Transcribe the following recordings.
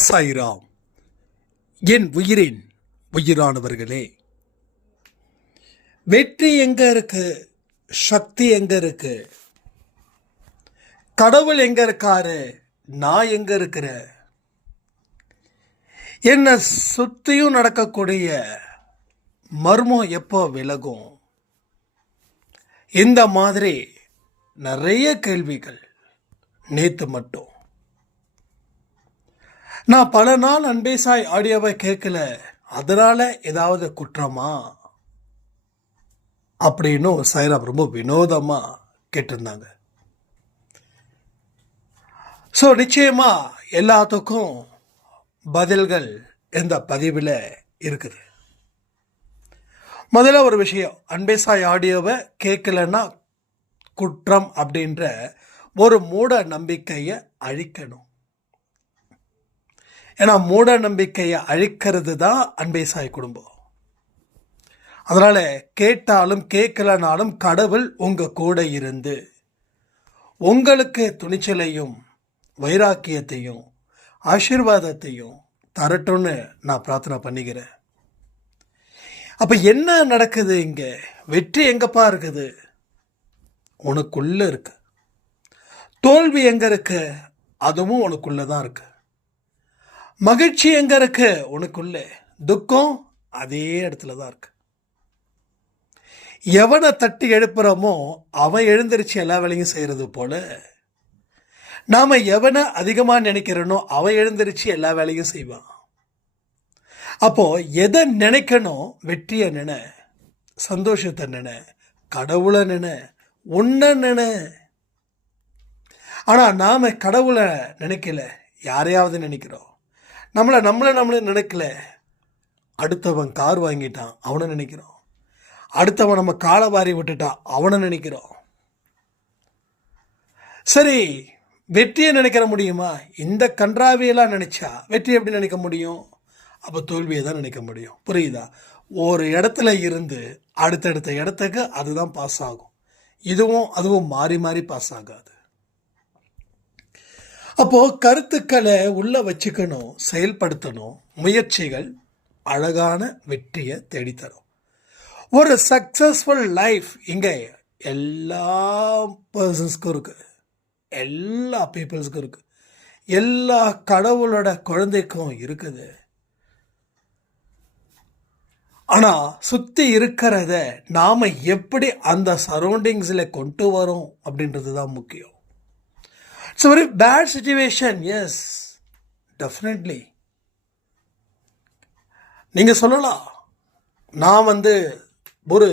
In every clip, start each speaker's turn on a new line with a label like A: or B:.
A: சாய்ராம் என் உயிரின் உயிரானவர்களே. வெற்றி எங்க இருக்கு? சக்தி எங்க இருக்கு? கடவுள் எங்க இருக்காரு? நான் எங்க இருக்கிற என்னை சுத்தியும் நடக்கக்கூடிய மர்மம் எப்போ விலகும்? இந்த மாதிரி நிறைய கேள்விகள் நேத்து மட்டும். நான் பல நாள் அன்பேசாய் ஆடியோவை கேட்கல. அதனால் ஏதாவது குற்றமா? அப்படின்னு சைராம் ரொம்ப வினோதமாக கேட்டிருந்தாங்க. ஸோ நிச்சயமாக எல்லாத்துக்கும் பதில்கள் இந்த பதிவில் இருக்குது. முதல்ல ஒரு விஷயம் அன்பேசாய் ஆடியோவை கேட்கலன்னா குற்றம் அப்படின்ற ஒரு மூட நம்பிக்கையை அழிக்கணும். ஏன்னா மூட நம்பிக்கையை அழிக்கிறது தான் அன்பேசாய் குடும்பம். அதனால் கேட்டாலும் கேட்கலனாலும் கடவுள் உங்கள் கூட இருந்து. உங்களுக்கு துணிச்சலையும் வைராக்கியத்தையும் ஆசீர்வாதத்தையும் தரட்டும்னு நான் பிரார்த்தனை பண்ணிக்கிறேன். அப்போ என்ன நடக்குது இங்கே? வெற்றி எங்கப்பா இருக்குது? உனக்குள்ளே இருக்கு. தோல்வி எங்கே இருக்கு? அதுவும் உனக்குள்ளே தான் இருக்குது மகிழ்ச்சி எங்க இருக்கு? உனக்குள்ள. துக்கம் அதே இடத்துல தான் இருக்கு. எவனை தட்டி எழுப்புறோமோ அவன் எழுந்திருச்சு எல்லா வேலையும் செய்யறது போல நாம எவனை அதிகமாக நினைக்கிறனோ அவன் எழுந்திருச்சு எல்லா வேலையும் செய்வான். அப்போ எதை நினைக்கணும் வெற்றியை நினை சந்தோஷத்தை நினை கடவுளை நினை உன்னை நினை. ஆனால் நாம கடவுளை நினைக்கல யாரையாவது நினைக்கிறோம். நம்மளை நம்மளை நம்மளே நினைக்கல. அடுத்தவன் கார் வாங்கிட்டான் அவனை நினைக்கிறோம். அடுத்தவன் நம்ம காலை வாரி விட்டுட்டான் அவனை நினைக்கிறோம். சரி வெற்றியை நினைக்கிற முடியுமா? இந்த கன்றாவியெல்லாம் நினச்சா வெற்றி எப்படி நினைக்க முடியும்? அப்போ தோல்வியை தான் நினைக்க முடியும். புரியுதா? ஒரு இடத்துல இருந்து அடுத்தடுத்த இடத்துக்கு அதுதான் பாஸ் ஆகும். இதுவும் அதுவும் மாறி மாறி பாஸ் ஆகாது. அப்போது கருத்துக்களை உள்ள வச்சுக்கணும் செயல்படுத்தணும் முயற்சிகள் அழகான வெற்றியை தேடித்தரும். ஒரு சக்ஸஸ்ஃபுல் லைஃப் இங்கே எல்லா பர்சன்ஸ்க்கும் இருக்குது எல்லா பீப்புள்ஸ்க்கும் இருக்குது எல்லா கடவுளோட குழந்தைக்கும் இருக்குது. ஆனால் சுற்றி இருக்கிறத நாம் எப்படி அந்த சரௌண்டிங்ஸில் கொண்டு வரோம் அப்படின்றது தான் முக்கியம். It's very bad situation yes definitely நீங்கள் சொல்லலாம் நான் வந்து ஒரு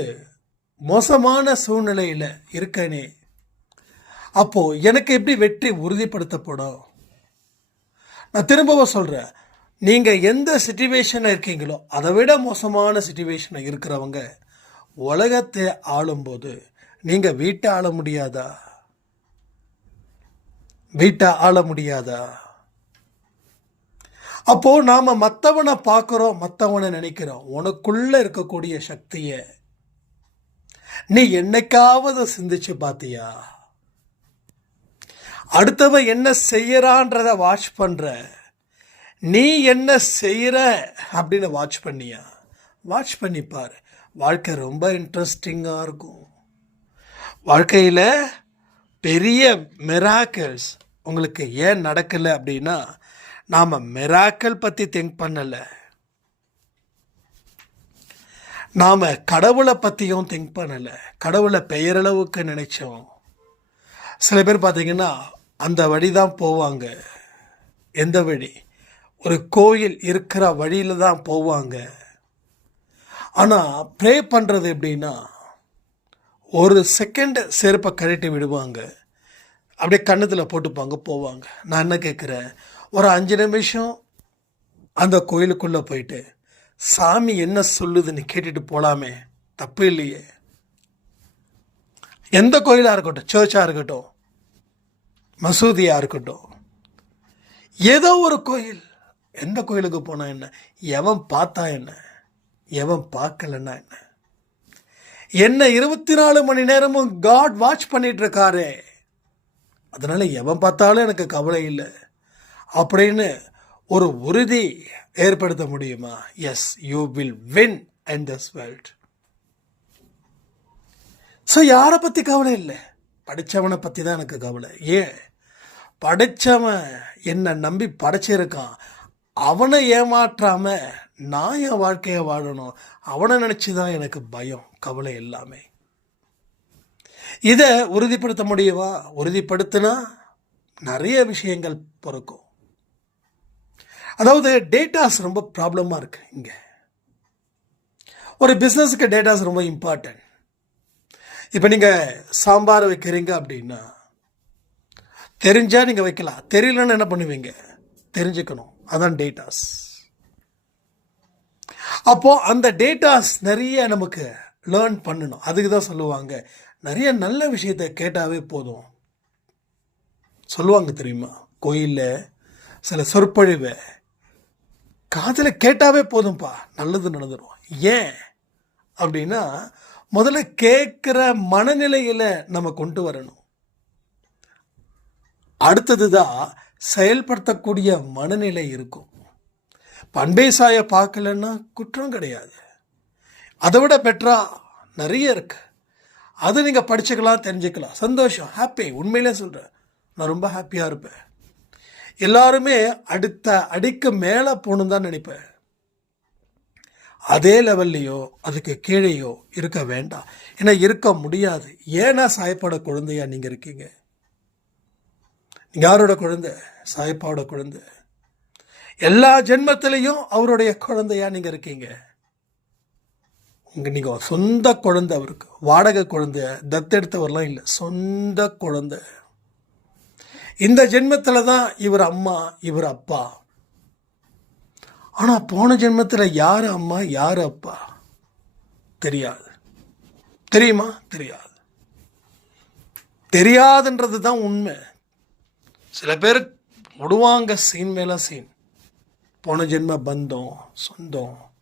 A: மோசமான சூழ்நிலையில் இருக்கேனே. அப்போது எனக்கு எப்படி வெற்றி உறுதிப்படுத்தப்படும்? நான் திரும்பவும் சொல்கிறேன் நீங்கள் எந்த சுச்சுவேஷனில் இருக்கீங்களோ அதை விட மோசமான சுச்சுவேஷனில் இருக்கிறவங்க உலகத்தை ஆளும்போது நீங்கள் வீட்டை ஆள முடியாதா? வீட்டை ஆள முடியாதா? அப்போ நாம மற்றவனை பார்க்குறோம் மற்றவனை நினைக்கிறோம். உனக்குள்ள இருக்கக்கூடிய சக்தியை நீ என்னைக்காவது சிந்திச்சு பார்த்தியா? அடுத்தவன் என்ன செய்யறான்றத வாட்ச் பண்ற. நீ என்ன செய்யற அப்படின்னு வாட்ச் பண்ணியா? வாட்ச் பண்ணி வாழ்க்கை ரொம்ப இன்ட்ரெஸ்டிங்காக இருக்கும். வாழ்க்கையில் பெரிய மிராக்கிள்ஸ் உங்களுக்கு ஏன் நடக்கலை அப்படின்னா நாம் மிராக்கள் பற்றி திங்க் பண்ணலை. நாம் கடவுளை பற்றியும் திங்க் பண்ணலை. கடவுளை பெயரளவுக்கு நினைச்சோம். சில பேர் பார்த்தீங்கன்னா அந்த வழி தான் போவாங்க. எந்த வழி? ஒரு கோயில் இருக்கிற வழியில் தான் போவாங்க. ஆனால் ப்ரே பண்ணுறது எப்படின்னா ஒரு செகண்ட் செருப்பை கழட்டி விடுவாங்க. அப்படியே கன்னத்தில் போட்டுப்பாங்க போவாங்க. நான் என்ன கேட்குறேன் ஒரு அஞ்சு நிமிஷம் அந்த கோயிலுக்குள்ளே போயிட்டு சாமி என்ன சொல்லுதுன்னு கேட்டுட்டு போகலாமே தப்பு இல்லையே. எந்த கோயிலாக இருக்கட்டும் சர்ச்சாக இருக்கட்டும் மசூதியாக இருக்கட்டும் ஏதோ ஒரு கோயில். எந்த கோயிலுக்கு போனால் என்ன? எவன் பார்த்தா என்ன? எவன் பார்க்கலன்னா என்ன? என்ன இருபத்தி நாலு மணி நேரமும் காட் வாட்ச் பண்ணிட்டு இருக்காரே. அதனால் எவன் பார்த்தாலும் எனக்கு கவலை இல்லை. அப்படின்னு ஒரு உறுதி ஏற்படுத்த முடியுமா? Yes you will win and this world so யாரை பற்றி கவலை இல்லை? படித்தவனை பற்றி தான் எனக்கு கவலை. ஏன்? படித்தவன் என்னை நம்பி படைச்சிருக்கான். அவனை ஏமாற்றாமல் நான் என் வாழ்க்கையை வாழணும். அவனை நினச்சி தான் எனக்கு பயம் கவலை எல்லாமே. இதை உறுதிப்படுத்த முடியுமா? உறுதிப்படுத்தினா நிறைய விஷயங்கள் பிறக்கும். அதாவது டேட்டாஸ் ரொம்ப ப்ராப்ளமாக இருக்கு இங்கே. ஒரு பிஸ்னஸுக்கு டேட்டாஸ் ரொம்ப இம்பார்ட்டன்ட் இப்போ நீங்கள் சாம்பார் வைக்கிறீங்க அப்படின்னா தெரிஞ்சால் நீங்கள் வைக்கலாம். தெரியலன்னு என்ன பண்ணுவீங்க? தெரிஞ்சுக்கணும். அதான் டேட்டாஸ் அப்போது அந்த டேட்டாஸ் நிறைய நமக்கு லேர்ன் பண்ணணும். அதுக்கு தான் சொல்லுவாங்க நிறைய நல்ல விஷயத்தை கேட்டாவே போதும். சொல்லுவாங்க தெரியுமா? கோயிலில் சில சொற்பொழிவை காதில் கேட்டாவே போதும்ப்பா நல்லது நடந்துடும் ஏன்? அப்படின்னா முதல்ல கேட்குற மனநிலையில் நம்ம கொண்டு வரணும். அடுத்தது தான் செயல்படுத்தக்கூடிய மனநிலை இருக்கும். பண்பை சாய பார்க்கலன்னா குற்றம் கிடையாது. அதை விட பெட்டரா நிறைய இருக்குது அது நீங்கள் படிச்சுக்கலாம் தெரிஞ்சுக்கலாம். சந்தோஷம் ஹாப்பி உண்மையிலே சொல்கிறேன் நான் ரொம்ப ஹாப்பியாக இருப்பேன். எல்லாருமே அடுத்த அடிக்கு மேலே போகணும் தான் நினைப்பேன். அதே லெவல்லையோ அதுக்கு கீழேயோ இருக்க வேண்டாம். ஏன்னா இருக்க முடியாது. ஏன்னா சாயப்பாட குழந்தையா நீங்கள் இருக்கீங்க. நீங்க யாரோட குழந்தை? சாயப்பாவோட குழந்தை. எல்லா ஜென்மத்திலையும் அவருடைய குழந்தையா நீங்கள் இருக்கீங்க. இங்கே நீங்கள் சொந்த குழந்தை அவருக்கு. வாடகை குழந்தை தத்தெடுத்தவர்லாம் இல்லை. சொந்த குழந்தை. இந்த ஜென்மத்தில் தான் இவர் அம்மா இவர் அப்பா. ஆனால் போன ஜென்மத்தில் யார் அம்மா யார் அப்பா? தெரியாது. தெரியுமா? தெரியாது. தெரியாதுன்றது தான் உண்மை. சில பேர் விடுவாங்க சீன் மேலே சீன். போன ஜென்ம பந்தம் சொந்தம்.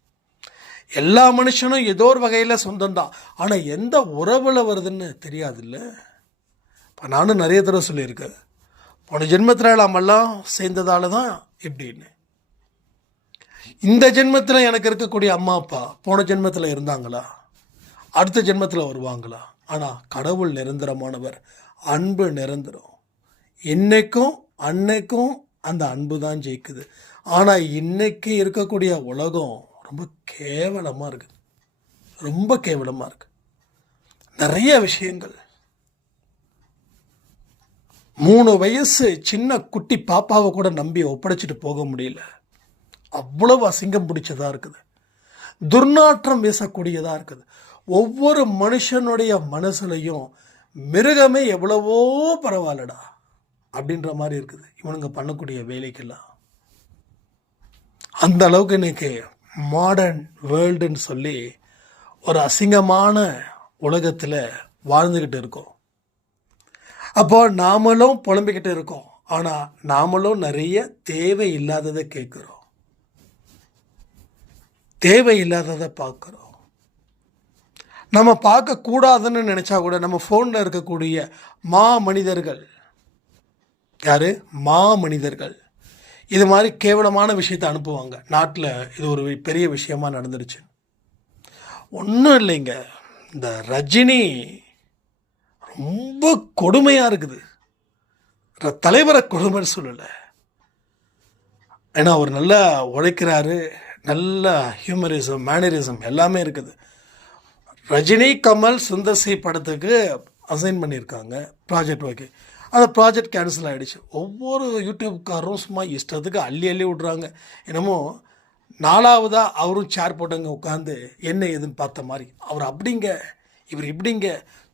A: எல்லா மனுஷனும் ஏதோ ஒரு வகையில் சொந்தம் தான் ஆனால் எந்த உறவில் வருதுன்னு தெரியாதுல்ல? இப்போ நானும் நிறைய தடவை சொல்லியிருக்கேன். போன ஜென்மத்தில் நாமெல்லாம் சேர்ந்ததால் தான் இப்படின்னு இந்த ஜென்மத்தில் எனக்கு இருக்கக்கூடிய அம்மா அப்பா போன ஜென்மத்தில் இருந்தாங்களா? அடுத்த ஜென்மத்தில் வருவாங்களா? ஆனால் கடவுள் நிரந்தரமானவர் அன்பு நிரந்தரம். என்னைக்கும் அன்னைக்கும் அந்த அன்பு தான் ஜெயிக்குது. ஆனால் இன்னைக்கு இருக்கக்கூடிய உலகம் ரொம்ப கேவலமாக இருக்குது ரொம்ப கேவலமாக இருக்கு. நிறைய விஷயங்கள். மூணு வயசு சின்ன குட்டி பாப்பாவை கூட நம்பி ஒப்படைச்சிட்டு போக முடியல. அவ்வளவு அசிங்கம் பிடிச்சதாக இருக்குது. துர்நாற்றம் வீசக்கூடியதாக இருக்குது. ஒவ்வொரு மனுஷனுடைய மனசுலையும் மிருகமே எவ்வளவோ பரவாயில்லடா அப்படின்ற மாதிரி இருக்குது. இவனுங்க பண்ணக்கூடிய வேலைக்கெல்லாம். அந்த அளவுக்கு இன்னைக்கு மாடர்ன் வேர்ல்டுன்னு சொல்லி ஒரு அசிங்கமான உலகத்தில் வாழ்ந்துக்கிட்டு இருக்கோம். அப்போ நாமளும் புலம்பிக்கிட்டு இருக்கோம். ஆனால் நாமளும் நிறைய தேவை இல்லாததை கேட்குறோம். தேவை இல்லாததை பார்க்குறோம். நம்ம பார்க்கக்கூடாதுன்னு நினச்சா கூட நம்ம ஃபோனில் இருக்கக்கூடிய மா மனிதர்கள் யார்? மா மனிதர்கள் இது மாதிரி கேவலமான விஷயத்தை அனுப்புவாங்க. நாட்டில் இது ஒரு பெரிய விஷயமா நடந்துருச்சு. ஒன்றும் இல்லைங்க. இந்த ரஜினி ரொம்ப கொடுமையாக இருக்குது. ர- தலைவரை கொடுமைன்னு சொல்லலை. ஏன்னா அவர் நல்லா உழைக்கிறாரு. நல்ல ஹியூமரிசம் மேனரிசம் எல்லாமே இருக்குது. ரஜினி கமல் சுந்தசி படத்துக்கு அசைன் பண்ணியிருக்காங்க. ப்ராஜெக்ட் ஓகே அந்த ப்ராஜெக்ட் கேன்சல் ஆகிடுச்சு ஒவ்வொரு யூடியூப்காரரும் சும்மா இஷ்டத்துக்கு அள்ளி அள்ளி விட்றாங்க. என்னமோ நாலாவதாக அவரும் சேர் போட்டவங்க உட்காந்து என்ன ஏதுன்னு பார்த்த மாதிரி அவர் அப்படிங்க இவர் இப்படிங்க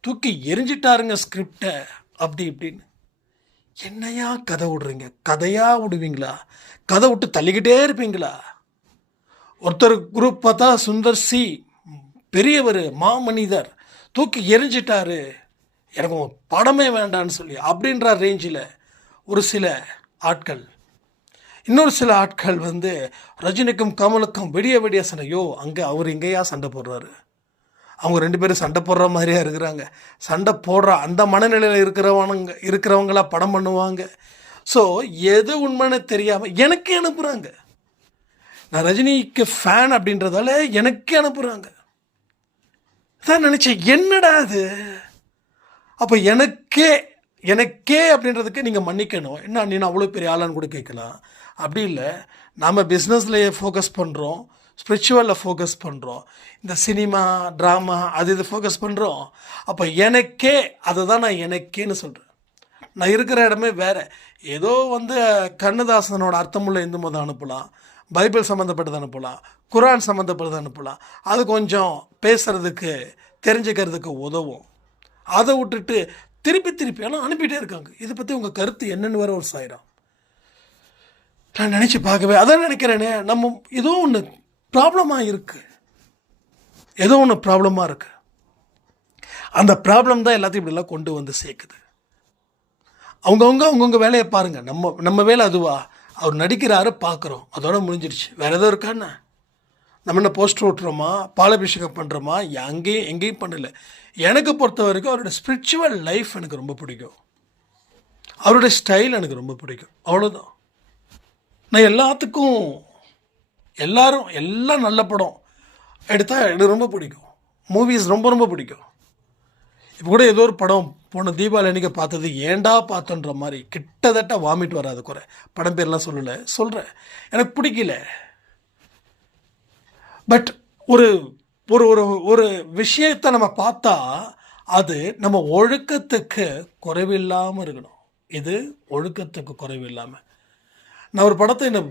A: தூக்கி எரிஞ்சிட்டாருங்க ஸ்கிரிப்டை அப்படி இப்படின்னு. என்னையா கதை விடுறீங்க? கதையாக விடுவீங்களா? கதை விட்டு தள்ளிக்கிட்டே இருப்பீங்களா? ஒருத்தர் குரூப் பார்த்தா சுந்தர் சி பெரியவர் மாமனிதர் தூக்கி எரிஞ்சிட்டாரு. எனக்கு படமே வேண்டான்னு சொல்லி அப்படின்ற ரேஞ்சில் ஒரு சில ஆட்கள். இன்னொரு சில ஆட்கள் வந்து ரஜினிக்கும் கமலுக்கும் விடிய விடிய சண்டை. யோ அங்கே அவர் எங்கேயா சண்டை போடுறாரு? அவங்க ரெண்டு பேரும் சண்டை போடுற மாதிரியா இருக்கிறாங்க. சண்டை போடுற அந்த மனநிலையில் இருக்கிறவனுங்க இருக்கிறவங்களா படம் பண்ணுவாங்க. ஸோ எது உண்மைன்னு தெரியாமல் எனக்கே அனுப்புகிறாங்க நான் ரஜினிக்கு ஃபேன் அப்படின்றதால எனக்கே அனுப்புகிறாங்க தான் நினச்சேன் என்னடா அது அப்போ எனக்கே எனக்கே அப்படின்றதுக்கு நீங்கள் மன்னிக்கணும். என்ன நீ அவ்வளோ பெரிய ஆளான்னு கூட கேட்கலாம். அப்படி இல்லை. நாம் பிஸ்னஸ்லேயே ஃபோக்கஸ் பண்ணுறோம் ஸ்பிரிச்சுவலில் ஃபோக்கஸ் பண்ணுறோம் இந்த சினிமா ட்ராமா அது இது ஃபோக்கஸ் பண்ணுறோம் அப்போ எனக்கே அதை தான் நான் எனக்கேன்னு சொல்கிறேன் நான் இருக்கிற இடமே வேறு. ஏதோ வந்து கண்ணதாசனோட அர்த்தமுள்ள இந்து மதம் அனுப்பலாம். பைபிள் சம்மந்தப்பட்டது அனுப்பலாம். குரான் சம்மந்தப்பட்டது அனுப்பலாம். அது கொஞ்சம் பேசுகிறதுக்கு தெரிஞ்சுக்கிறதுக்கு உதவும். அதை விட்டுட்டு திருப்பி திருப்பி எல்லாம் அனுப்பிட்டே இருக்காங்க. இதை பற்றி உங்கள் கருத்து என்னென்னு வர ஒரு சாயிரம். நான் நினச்சி பார்க்கவே அதான் நினைக்கிறேனே நம்ம ஏதோ ஒன்று ப்ராப்ளமாக இருக்குது ஏதோ ஒன்று ப்ராப்ளமாக இருக்குது அந்த ப்ராப்ளம் தான் எல்லாத்தையும் இப்படிலாம் கொண்டு வந்து சேர்க்குது. அவங்கவுங்க அவங்கவுங்க வேலையை பாருங்கள் நம்ம நம்ம வேலை அதுவா? அவர் நடிக்கிறாரு பார்க்குறோம். அதோட முடிஞ்சிடுச்சு வேறு எதுவும் இருக்காண்ணா நம்ம என்ன போஸ்டர் ஓட்டுறோமா பாலாபிஷேகம் பண்ணுறோமா அங்கேயும் எங்கேயும் பண்ணலை. எனக்கு பொறுத்த வரைக்கும் அவரோட ஸ்பிரிச்சுவல் லைஃப் எனக்கு ரொம்ப பிடிக்கும். அவருடைய ஸ்டைல் எனக்கு ரொம்ப பிடிக்கும். அவ்வளோதான் நான் எல்லாத்துக்கும் எல்லாரும் எல்லாம் நல்ல படம் எடுத்தால் எனக்கு ரொம்ப பிடிக்கும். மூவிஸ் ரொம்ப ரொம்ப பிடிக்கும். இப்போ கூட ஏதோ ஒரு படம் போன தீபாவளி அன்றைக்கி பார்த்தது ஏண்டா பார்த்தோன்ற மாதிரி கிட்டத்தட்ட வாமிட் வராது குறை. படம் பேர்லாம் சொல்லலை. சொல்கிறேன் எனக்கு பிடிக்கல. பட் ஒரு ஒரு ஒரு ஒரு விஷயத்தை நம்ம பார்த்தா அது நம்ம ஒழுக்கத்துக்கு குறைவில்லாமல் இருக்கணும். இது ஒழுக்கத்துக்கு குறைவில்லாமல் நான் ஒரு படத்தை என்ன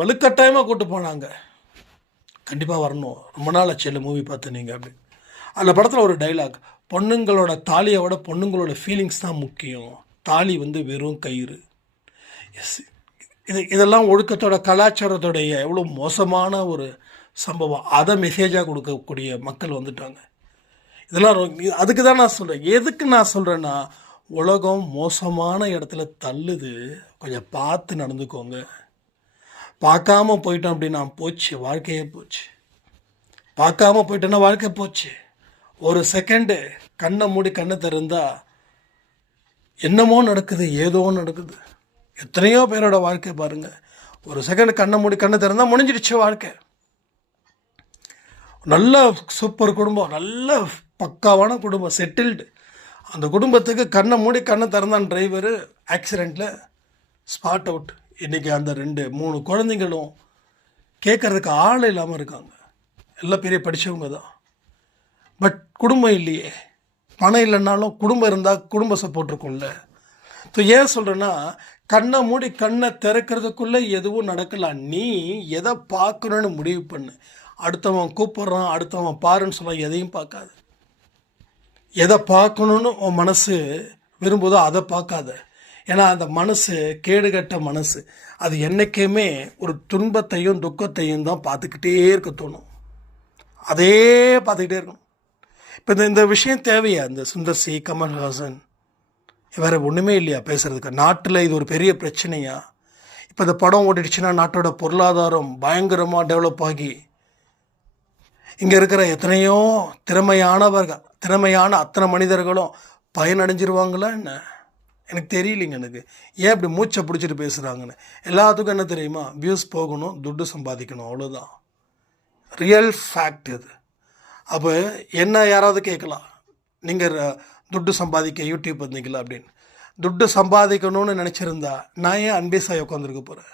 A: வலுக்கட்டாயமாக கூட்டு போனாங்க. கண்டிப்பாக வரணும். ரொம்ப நாள் ஆச்சு இல்லை மூவி பார்த்து நீங்கள் அப்படின்னு அந்த படத்தில் ஒரு டைலாக் பொண்ணுங்களோட தாலியை விட பொண்ணுங்களோட ஃபீலிங்ஸ் தான் முக்கியம். தாலி வந்து வெறும் கயிறு. எஸ் இது இதெல்லாம் ஒழுக்கத்தோட கலாச்சாரத்தோடைய எவ்வளோ மோசமான ஒரு சம்பவம். அதை மெசேஜாக கொடுக்கக்கூடிய மக்கள் வந்துட்டாங்க. இதெல்லாம் ரொ- அதுக்கு தான் நான் சொல்கிறேன் எதுக்கு நான் சொல்கிறேன்னா உலகம் மோசமான இடத்துல தள்ளுது. கொஞ்சம் பார்த்து நடந்துக்கோங்க. பார்க்காம போயிட்டோம் அப்படின்னா போச்சு வாழ்க்கையே போச்சு. பார்க்காம போயிட்டோன்னா வாழ்க்கை போச்சு. ஒரு செகண்டு கண்ணை மூடி கண்ணை திறந்தா என்னமோ நடக்குது ஏதோ நடக்குது. எத்தனையோ பேரோட வாழ்க்கை பாருங்கள் ஒரு செகண்ட் கண்ணை மூடி கண்ணை திறந்தால் முடிஞ்சிடுச்சு வாழ்க்கை. நல்ல சூப்பர் குடும்பம் நல்ல பக்காவான குடும்பம் செட்டில்டு அந்த குடும்பத்துக்கு கண்ணை மூடி கண்ணை திறந்தான் டிரைவரு ஆக்சிடெண்ட்டில் ஸ்பாட் அவுட் இன்றைக்கி அந்த ரெண்டு மூணு குழந்தைங்களும் கேட்குறதுக்கு ஆள் இல்லாமல் இருக்காங்க. எல்லாம் பெரிய படித்தவங்க தான். பட் குடும்பம் இல்லையே. பணம் இல்லைன்னாலும் குடும்பம் இருந்தால் குடும்ப சப்போர்ட் இருக்கும்ல ஸோ ஏன் சொல்கிறேன்னா கண்ணை மூடி கண்ணை திறக்கிறதுக்குள்ளே எதுவும் நடக்கலாம் நீ எதை பார்க்கணுன்னு முடிவு பண்ணு. அடுத்தவன் கூப்பிட்றான் அடுத்தவன் பாருன்னு சொல்ல எதையும் பார்க்காது. எதை பார்க்கணுன்னு உன் மனசு விரும்புதோ அதை பார்க்காத. ஏன்னா அந்த மனசு கேடுகட்ட மனசு. அது என்றைக்குமே ஒரு துன்பத்தையும் துக்கத்தையும் தான் பார்த்துக்கிட்டே இருக்க தோணும். அதே பார்த்துக்கிட்டே இருக்கணும். இப்போ இந்த இந்த விஷயம் தேவையா? இந்த சுந்தர் சி கமல்ஹாசன் வேறு ஒன்றுமே இல்லையா பேசுகிறதுக்கு நாட்டில் இது ஒரு பெரிய பிரச்சனையா? இப்போ இந்த படம் ஓடிடுச்சுன்னா நாட்டோட பொருளாதாரம் பயங்கரமாக டெவலப் ஆகி இங்கே இருக்கிற எத்தனையோ திறமையானவர்கள் திறமையான அத்தனை மனிதர்களும் பயனடைஞ்சிருவாங்களா என்ன? எனக்கு தெரியலைங்க எனக்கு. ஏன் இப்படி மூச்சை பிடிச்சிட்டு பேசுகிறாங்கன்னு எல்லாத்துக்கும் என்ன தெரியுமா? வியூஸ் போகணும் துட்டு சம்பாதிக்கணும் அவ்வளோதான் ரியல் ஃபேக்ட் இது. அப்போ என்ன யாராவது கேட்கலாம்? நீங்கள் துட்டு சம்பாதிக்க யூடியூப் வந்தீங்களா அப்படின்னு. துட்டு சம்பாதிக்கணும்னு நினச்சிருந்தா நான் ஏன் அன்பேசாய் உட்காந்துருக்க போகிறேன்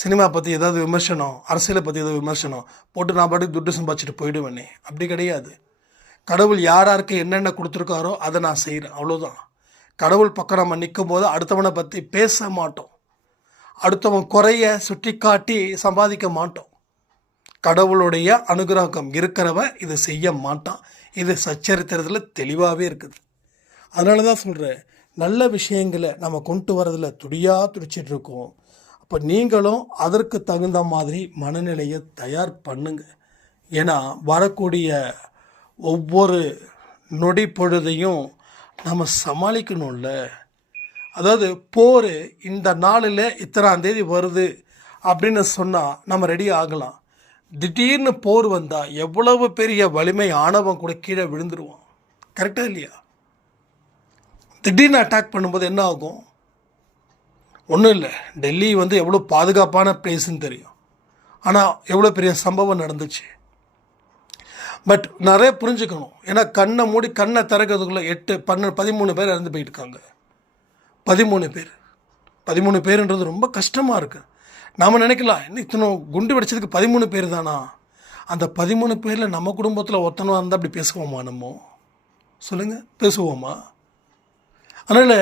A: சினிமா பற்றி ஏதாவது விமர்சனம் அரசியலை பற்றி ஏதாவது விமர்சனம் போட்டு நான் பாட்டுக்கு துட்டு சம்பாதிச்சுட்டு போயிடுவேனே. அப்படி கிடையாது. கடவுள் யார் யாருக்கு என்னென்ன கொடுத்துருக்காரோ அதை நான் செய்கிறேன் அவ்வளோதான் கடவுள் பக்கம் நம்ம நிற்கும் போது அடுத்தவனை பற்றி பேச மாட்டோம். அடுத்தவன் குறைய சுட்டி காட்டி சம்பாதிக்க மாட்டோம். கடவுளுடைய அனுகிரகம் இருக்கிறவன் இதை செய்ய மாட்டான். இது சச்சரித்திரத்தில் தெளிவாகவே இருக்குது. அதனால தான் சொல்கிறேன் நல்ல விஷயங்களை நம்ம கொண்டு வரதில் துடியாக துடிச்சிட்ருக்கோம் இப்போ அப்போ நீங்களும் அதற்கு தகுந்த மாதிரி மனநிலையை தயார் பண்ணுங்க. ஏன்னா வரக்கூடிய ஒவ்வொரு நொடி பொழுதையும் நம்ம சமாளிக்கணும்ல. அதாவது போர் இந்த நாளில் இத்தனாந்தேதி வருது அப்படின்னு சொன்னால் நம்ம ரெடி ஆகலாம். திடீர்னு போர் வந்தால் எவ்வளவு பெரிய வலிமை ஆணவம் கூட கீழே விழுந்துருவான். கரெக்டாக இல்லையா? திடீர்னு அட்டாக் பண்ணும்போது என்ன ஆகும்? ஒன்றும் இல்லை. டெல்லி வந்து எவ்வளோ பாதுகாப்பான பிளேஸ்ன்னு தெரியும். ஆனால் எவ்வளோ பெரிய சம்பவம் நடந்துச்சு. பட் நிறைய புரிஞ்சுக்கணும். ஏன்னா கண்ணை மூடி கண்ணை திறக்கிறதுக்குள்ளே எட்டு பன்னெண்டு பதிமூணு பேர் இறந்து போயிருக்காங்க பதிமூணு பேர். பதிமூணு பேருன்றது ரொம்ப கஷ்டமாக இருக்குது நாம் நினைக்கலாம் இன்னும் இத்தனை குண்டு வெடிச்சதுக்கு பதிமூணு பேர் தானா? அந்த பதிமூணு பேரில் நம்ம குடும்பத்தில் ஒருத்தனும் இருந்தால் அப்படி பேசுவோமா நம்ம? சொல்லுங்கள் பேசுவோமா? அதனால்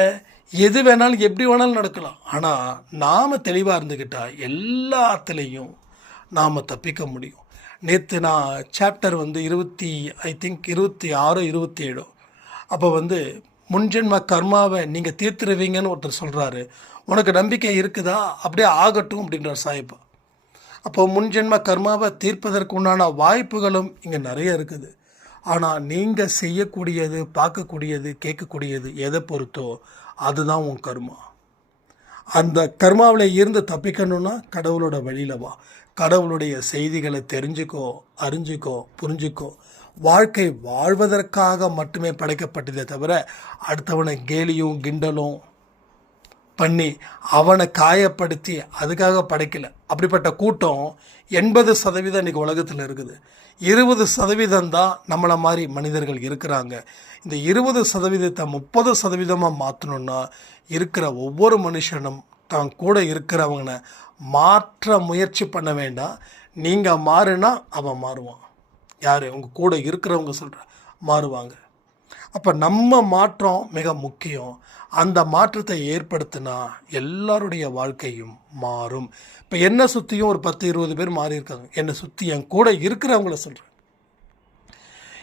A: எது வேணாலும் எப்படி வேணாலும் நடக்கலாம். ஆனால் நாம் தெளிவாக இருந்துக்கிட்டால் எல்லாத்துலேயும் நாம் தப்பிக்க முடியும். நேற்று நான் சாப்டர் வந்து இருபத்தி ஐ திங்க் இருபத்தி ஆறு இருபத்தி ஏழோ. அப்போ வந்து முன்ஜென்ம கர்மாவை நீங்கள் தீர்த்துருவீங்கன்னு ஒருத்தர் சொல்கிறாரு உனக்கு நம்பிக்கை இருக்குதா? அப்படியே ஆகட்டும் அப்படின்றார் சாய்பா அப்போ முன்ஜென்ம கர்மாவை தீர்ப்பதற்கு உண்டான வாய்ப்புகளும் இங்கே நிறைய இருக்குது. ஆனால் நீங்கள் செய்யக்கூடியது பார்க்கக்கூடியது கேட்கக்கூடியது எதை பொறுத்தோ அதுதான் உன் கர்மா. அந்த கர்மாவில் இருந்து தப்பிக்கணும்னா கடவுளோட வழியில் வா. கடவுளுடைய செய்திகளை தெரிஞ்சுக்கோ அறிஞ்சுக்கோ புரிஞ்சுக்கோ. வாழ்க்கை வாழ்வதற்காக மட்டுமே படைக்கப்பட்டதே தவிர அடுத்தவனை கேலியும் கிண்டலும் பண்ணி அவனை காயப்படுத்தி அதுக்காக படைக்கல. அப்படிப்பட்ட கூட்டம் எண்பது சதவீதம் இன்றைக்கி உலகத்தில் இருக்குது. இருபது சதவீதம் தான் நம்மளை மாதிரி மனிதர்கள் இருக்கிறாங்க. இந்த இருபது சதவீதத்தை முப்பது சதவீதமாக மாற்றணுன்னா இருக்கிற ஒவ்வொரு மனுஷனும் தான் கூட இருக்கிறவங்களை மாற்ற முயற்சி பண்ண வேண்டாம். நீங்கள் மாறுனா அவன் மாறுவான். யார்? உங்கள் கூட இருக்கிறவங்க சொல்கிற மாறுவாங்க. அப்போ நம்ம மாற்றம் மிக முக்கியம். அந்த மாற்றத்தை ஏற்படுத்தினா எல்லாருடைய வாழ்க்கையும் மாறும். இப்போ என்னை சுற்றியும் ஒரு பத்து இருபது பேர் மாறி இருக்காங்க. என்னை சுற்றி என் கூட இருக்கிறவங்கள சொல்கிறேன்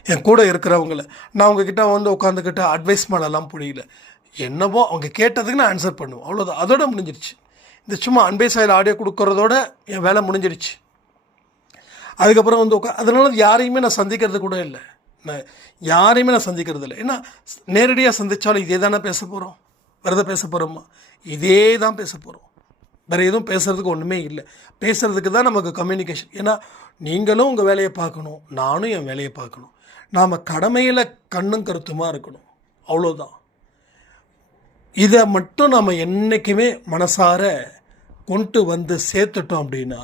A: என் கூட இருக்கிறவங்கள. நான் உங்ககிட்ட வந்து உட்காந்துக்கிட்ட அட்வைஸ் பண்ணலாம் புரியல. என்னவோ அவங்க கேட்டதுக்கு நான் ஆன்சர் பண்ணுவேன். அவ்வளோதான் அதோட முடிஞ்சிருச்சு. இந்த சும்மா அன்பே சாயில் ஆடியோ கொடுக்குறதோட என் வேலை முடிஞ்சிருச்சு. அதுக்கப்புறம் வந்து உட்கா அதனால யாரையுமே நான் சந்திக்கிறது கூட இல்லை. நான் யாரையுமே நான் சந்திக்கிறது இல்லை ஏன்னா நேரடியாக சந்தித்தாலும் இதே தானே பேச போகிறோம் வேறு பேச போகிறோமா இதே தான் பேச போகிறோம் வேறு எதுவும் பேசுகிறதுக்கு ஒன்றுமே இல்லை. பேசுகிறதுக்கு தான் நமக்கு கம்யூனிகேஷன் ஏன்னா நீங்களும் உங்கள் வேலையை பார்க்கணும். நானும் என் வேலையை பார்க்கணும். நாம் கடமையில் கண்ணும் கருத்துமாக இருக்கணும். அவ்வளோதான் இதை மட்டும் நம்ம என்றைக்குமே மனசார கொண்டு வந்து சேர்த்துட்டோம் அப்படின்னா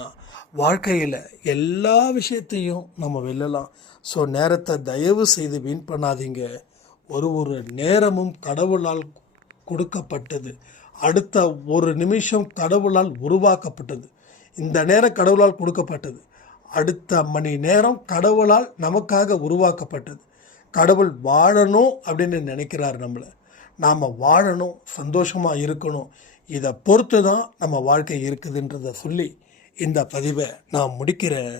A: வாழ்க்கையில் எல்லா விஷயத்தையும் நம்ம வெல்லலாம். ஸோ நேரத்தை தயவு செய்து வீண் பண்ணாதீங்க. ஒரு ஒரு நேரமும் கடவுளால் கொடுக்கப்பட்டது. அடுத்த ஒரு நிமிஷம் கடவுளால் உருவாக்கப்பட்டது. இந்த நேரம் கடவுளால் கொடுக்கப்பட்டது. அடுத்த மணி நேரம் கடவுளால் நமக்காக உருவாக்கப்பட்டது. கடவுள் வாழணும் அப்படின்னு நினைக்கிறார் நம்மளை. நாம் வாழணும் சந்தோஷமாக இருக்கணும். இதை பொறுத்து தான் நம்ம வாழ்க்கை இருக்குதுன்றதை சொல்லி இந்த பதிவை நான் முடிக்கிறேன்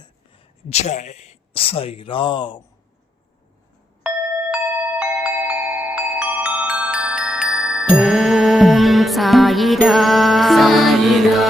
A: ஜெய் சைராம்
B: ஓம் சாயிரா சாயிரா